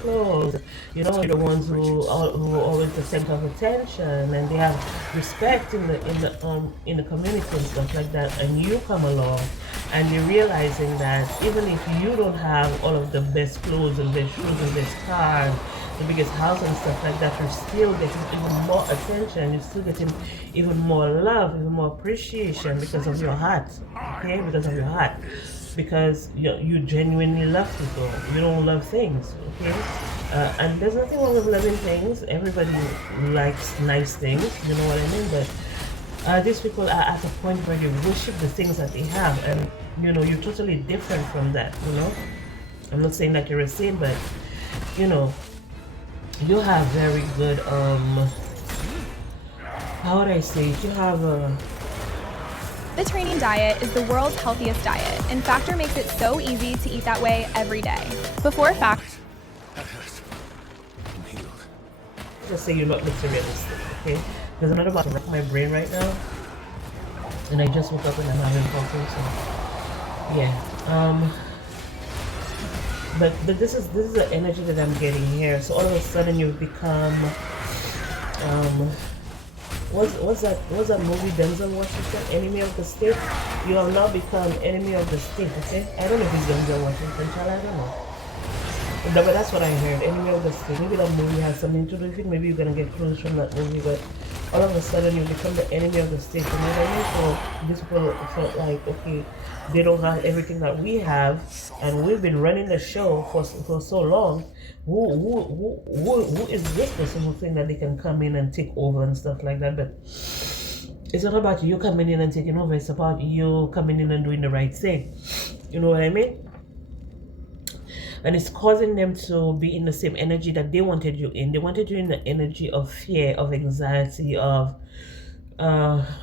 clothes. You know, you're the ones who are always the center of attention, and they have respect in the community and stuff like that. And you come along, and you're realizing that even if you don't have all of the best clothes and best shoes and best cars, the biggest house and stuff like that, you're still getting even more attention. You're still getting even more love, even more appreciation because of your heart. Okay, because of your heart, because you genuinely love people. You don't love things. Okay, and there's nothing wrong with loving things. Everybody likes nice things. You know what I mean? But these people are at a point where they worship the things that they have, and you're totally different from that. I'm not saying that you're the same, but you know you have very good how would I say it? You have a Mediterranean diet is the world's healthiest diet, and Factor makes it so easy to eat that way every day. Before Factor, just say you're not materialistic, okay? Because I'm not about to wreck my brain right now, and I just woke up and I'm having coffee, so yeah. But this is the energy that I'm getting here. So all of a sudden you've become what's that movie Denzel Washington, Enemy of the State? You have now become enemy of the state, okay? I don't know if it's Denzel Washington, child, I don't know. But that's what I heard, enemy of the state. Maybe that movie has something to do with it. Maybe you're gonna get clues from that movie, but all of a sudden you become the enemy of the state. You know what I mean? So these people felt like, okay, they don't have everything that we have, and we've been running the show for so long. Who is this person who think that they can come in and take over and stuff like that? But it's not about you coming in and taking over. It's about you coming in and doing the right thing. You know what I mean? And it's causing them to be in the same energy that they wanted you in. They wanted you in the energy of fear, of anxiety, of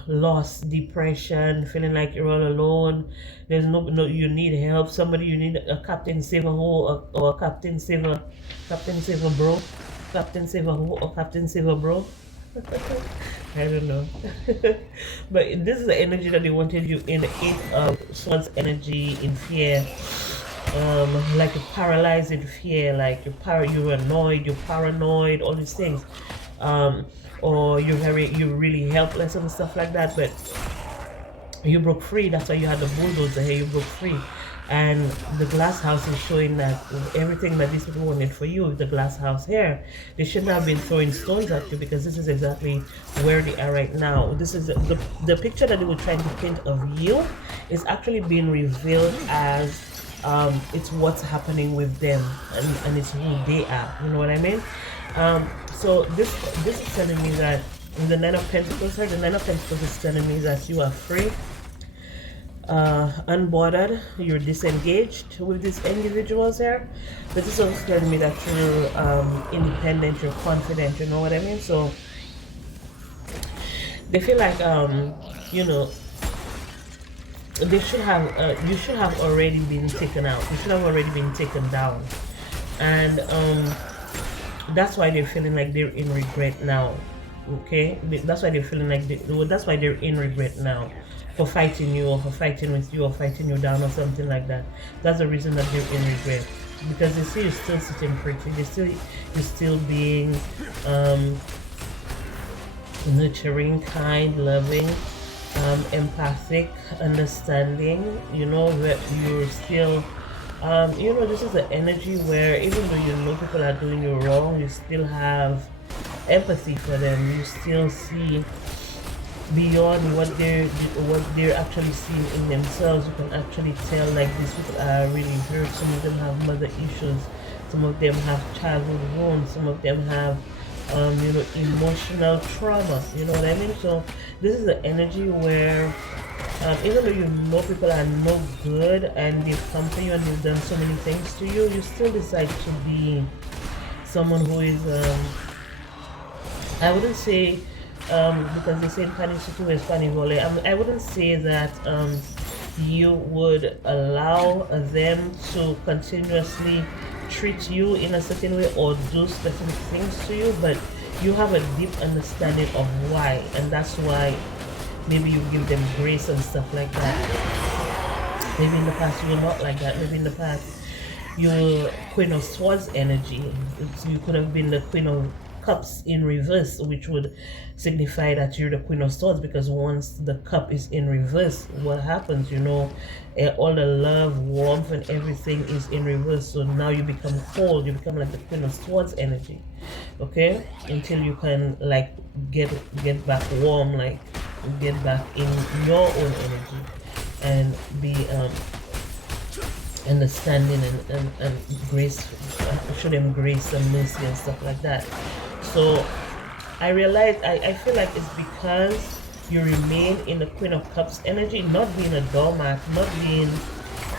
loss, depression, feeling like you're all alone. There's no, you need help. Somebody, you need a captain save a hole, or a captain save a bro, captain save a hole, or captain save a bro. I don't know. But this is the energy that they wanted you in. The 8 of Swords energy, in fear. Like you're paralyzed in fear, like you're annoyed, you're paranoid, all these things. Or you're really helpless and stuff like that. But you broke free. That's why you had the bulldozer here. You broke free. And the glass house is showing that everything that these people wanted for you with the glass house here, they shouldn't have been throwing stones at you, because this is exactly where they are right now. This is the picture that they were trying to paint of you is actually being revealed as it's what's happening with them, and it's who they are. You know what I mean? So this is telling me that in the Nine of Pentacles here, the Nine of Pentacles is telling me that you are free, unbothered, you're disengaged with these individuals here. But this is also telling me that you're independent, you're confident. You know what I mean? So they feel like they should have you should have already been taken out. You should have already been taken down, and that's why they're feeling like they're in regret now. Okay, that's why they're feeling like that's why they're in regret now for fighting you, or for fighting with you, or fighting you down, or something like that. That's the reason that they're in regret, because they see you still sitting pretty. You're still being nurturing, kind, loving, empathic, understanding. You know that you're still this is the energy where even though you know people are doing you wrong, you still have empathy for them. You still see beyond what they're actually seeing in themselves. You can actually tell, like, these people are really hurt. Some of them have mother issues, some of them have childhood wounds, some of them have emotional trauma. You know what I mean? So this is the energy where even though you know people are no good and they've come to you and they've done so many things to you, you still decide to be someone who is I wouldn't say because they say pani sutu is pani vole. I wouldn't say that you would allow them to continuously treat you in a certain way or do specific things to you, but you have a deep understanding of why, and that's why maybe you give them grace and stuff like that. Maybe in the past you were not like that. Maybe in the past your Queen of Swords energy. You could have been the Queen of Cups in reverse, which would signify that you're the Queen of Swords, because once the cup is in reverse, what happens, all the love, warmth, and everything is in reverse. So now you become cold, you become like the Queen of Swords energy, okay, until you can like get back warm, like get back in your own energy and be understanding and grace, show them grace and mercy and stuff like that. So I realized, I feel like it's because you remain in the Queen of Cups energy, not being a doormat, not being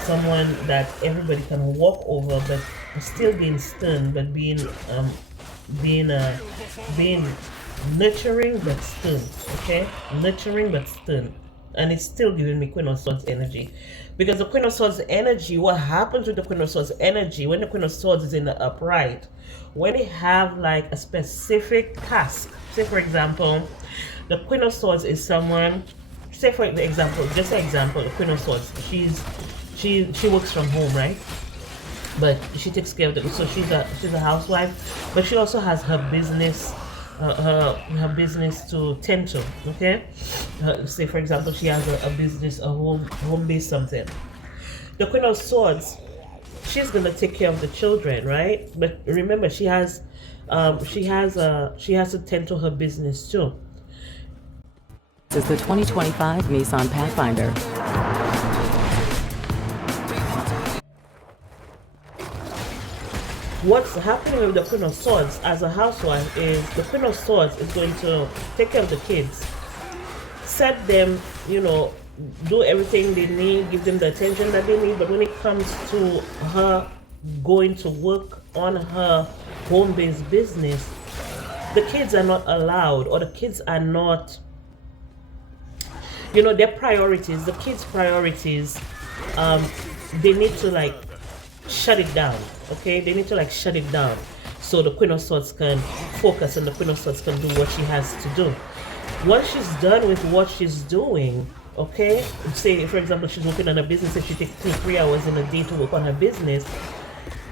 someone that everybody can walk over, but still being stern, but being nurturing but stern, okay? Nurturing but stern. And it's still giving me Queen of Swords energy. Because the Queen of Swords energy, what happens with the Queen of Swords energy, when the Queen of Swords is in the upright, when they have like a specific task, say for example, the Queen of Swords is someone, say for example, just an example, the Queen of Swords, she works from home, right? But she takes care of the, so she's a housewife, but she also has her business, her business to tend to, okay? Say for example, she has a business, a home-based something. The Queen of Swords, she's gonna take care of the children, right? But remember, she has to tend to her business too. This is the 2025 Nissan Pathfinder. What's happening with the Queen of Swords as a housewife is the Queen of Swords is going to take care of the kids, set them, do everything they need, give them the attention that they need. But when it comes to her going to work on her home-based business, the kids are not allowed, or the kids are not, their priorities, the kids' priorities, they need to like shut it down, okay? They need to like shut it down so the Queen of Swords can focus and the Queen of Swords can do what she has to do. Once she's done with what she's doing, okay, say for example she's working on a business, if she takes 2-3 hours in a day to work on her business,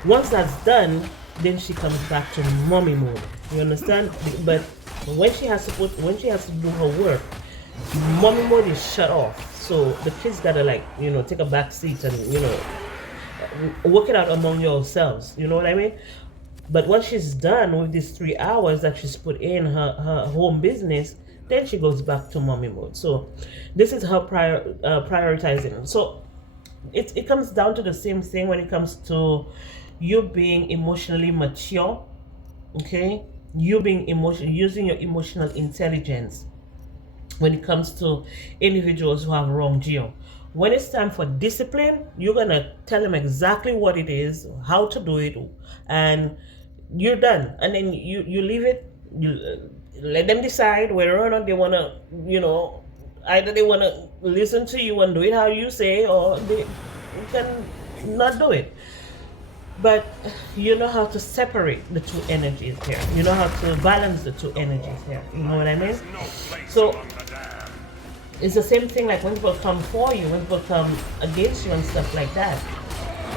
once that's done, then she comes back to mommy mode, you understand? But when she has to do her work, mommy mode is shut off. So the kids gotta like, take a back seat and, work it out among yourselves, you know what I mean? But once she's done with these 3 hours that she's put in her home business, then she goes back to mommy mode. So this is her prioritizing. So it comes down to the same thing when it comes to you being emotionally mature, okay? You being using your emotional intelligence when it comes to individuals who have wronged you. When it's time for discipline, you're gonna tell them exactly what it is, how to do it, and you're done. And then you leave it, you let them decide whether or not they wanna, either they wanna listen to you and do it how you say, or they can not do it. But you know how to separate the two energies here. You know how to balance the two energies here. You know what I mean? So it's the same thing like when people come for you, when people come against you and stuff like that.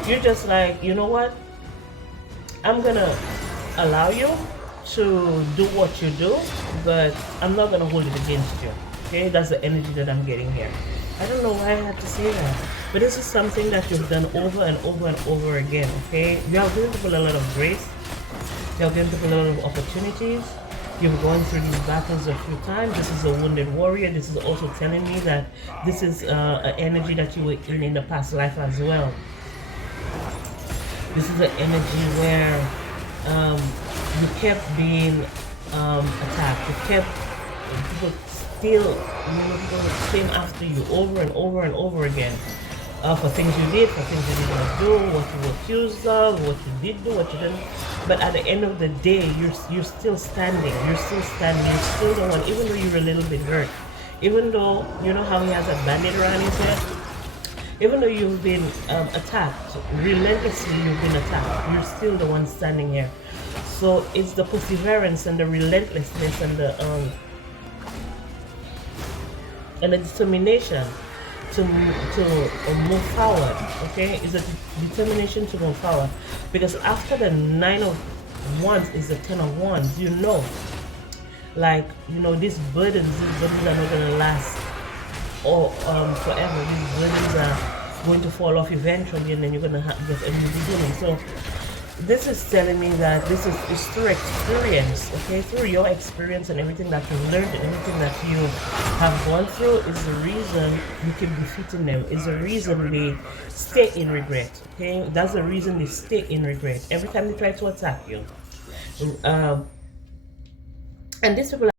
You're just like, you know what? I'm gonna allow you to do what you do, but I'm not gonna hold it against you. Okay, that's the energy that I'm getting here. I don't know why I had to say that, but this is something that you've done over and over and over again. Okay, you have given people a lot of grace. You have given people a lot of opportunities. You've gone through these battles a few times. This is a wounded warrior. This is also telling me that this is an energy that you were in the past life as well. This is an energy where you kept being attacked. You kept people people came after you over and over and over again for things you did, for things you did not do, what you were accused of, what you did do, what you didn't. But at the end of the day, you're still standing. You're still standing. You're still the one, even though you're a little bit hurt. Even though, you know how he has a bandage around his head? Even though you've been attacked, relentlessly you've been attacked, you're still the one standing here. So it's the perseverance and the relentlessness and the determination move forward. Okay, it's a determination to move forward, because after the 9 of Wands is the 10 of Wands. Like these burdens are not gonna last or forever. These burdens are going to fall off eventually, and then you're gonna get a new beginning. So this is telling me that this is through experience, okay? Through your experience and everything that you've learned and everything that you have gone through is the reason you keep defeating them, is the reason they stay in regret, okay? That's the reason they stay in regret every time they try to attack you. And these people